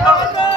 الله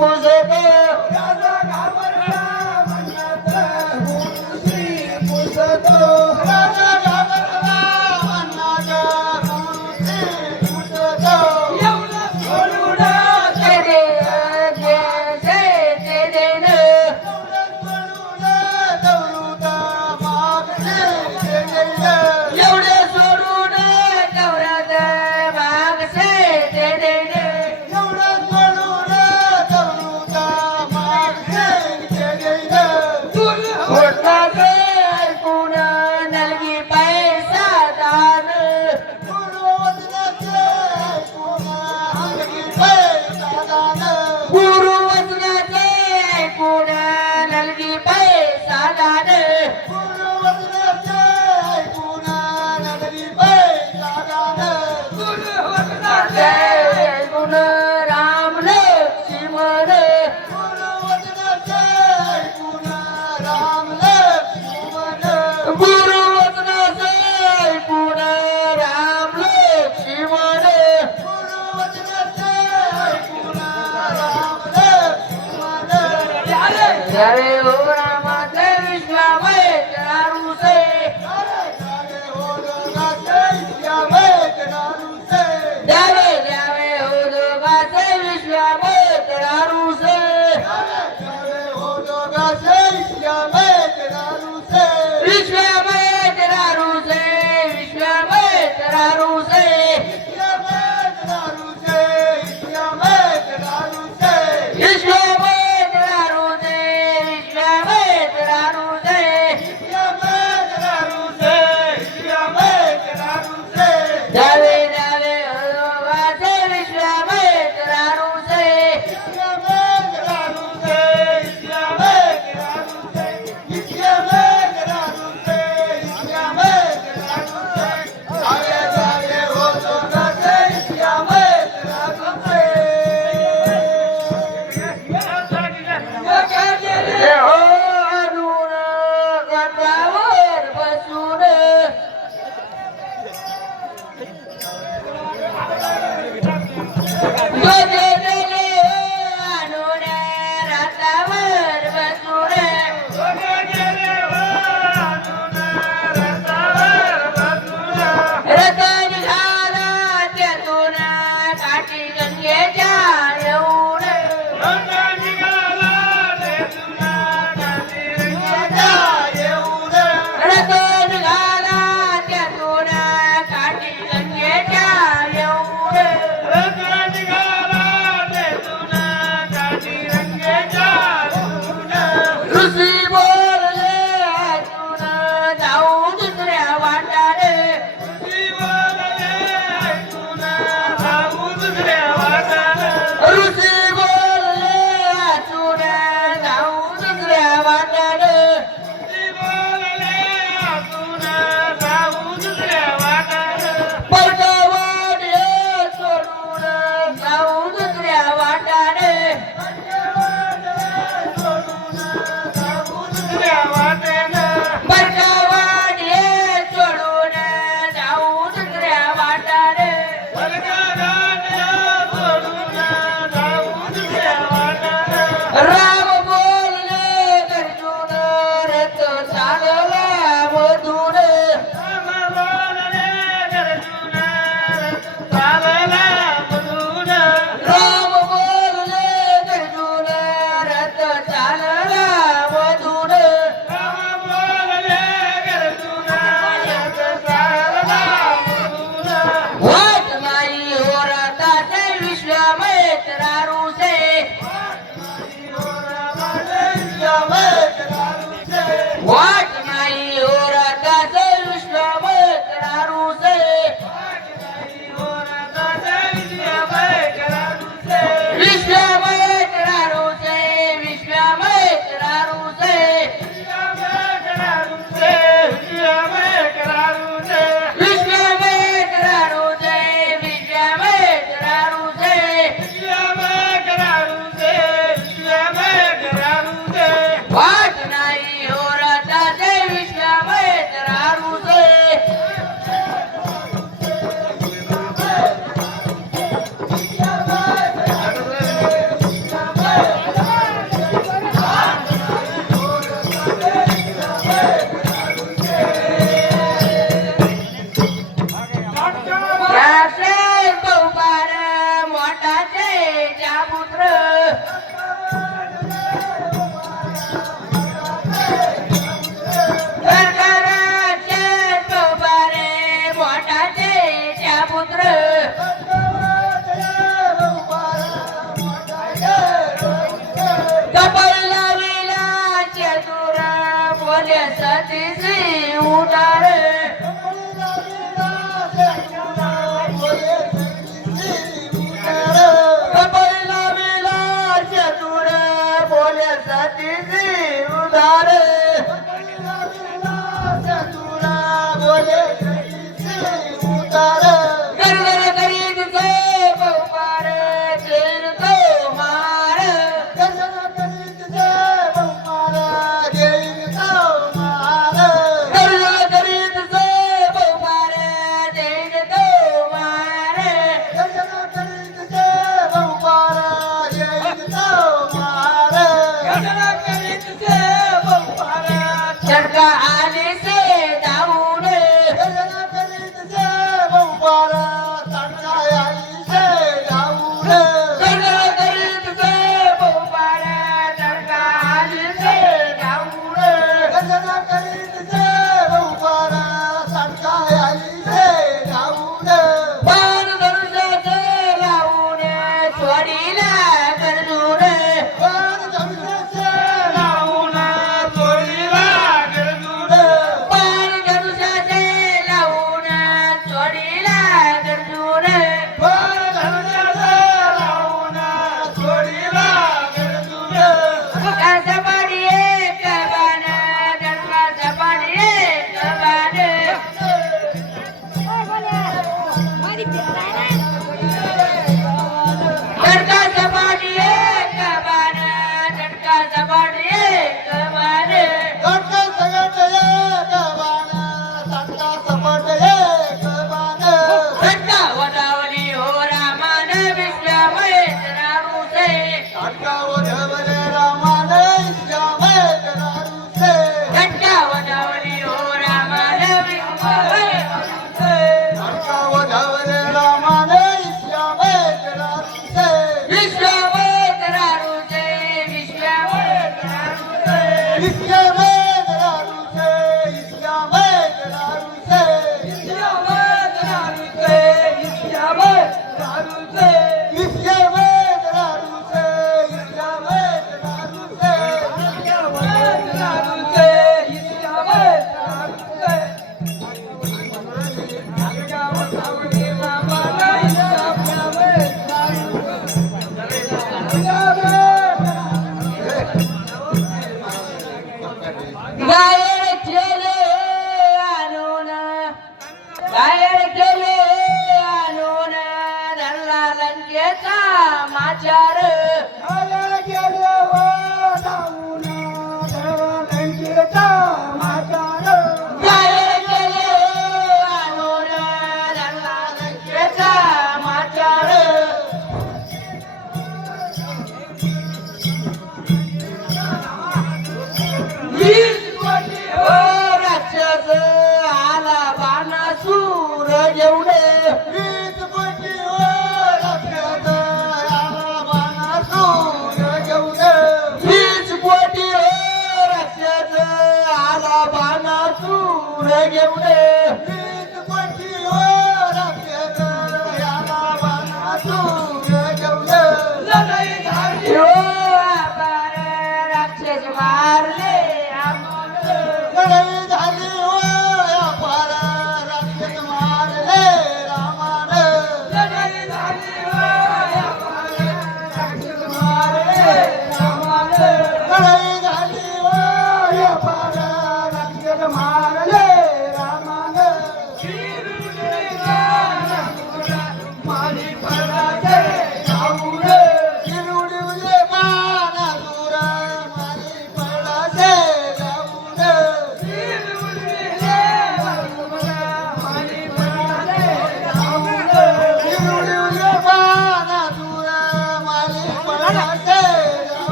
esposa Hallelujah. મને સતી સિંહ ઉતારે. Segue a.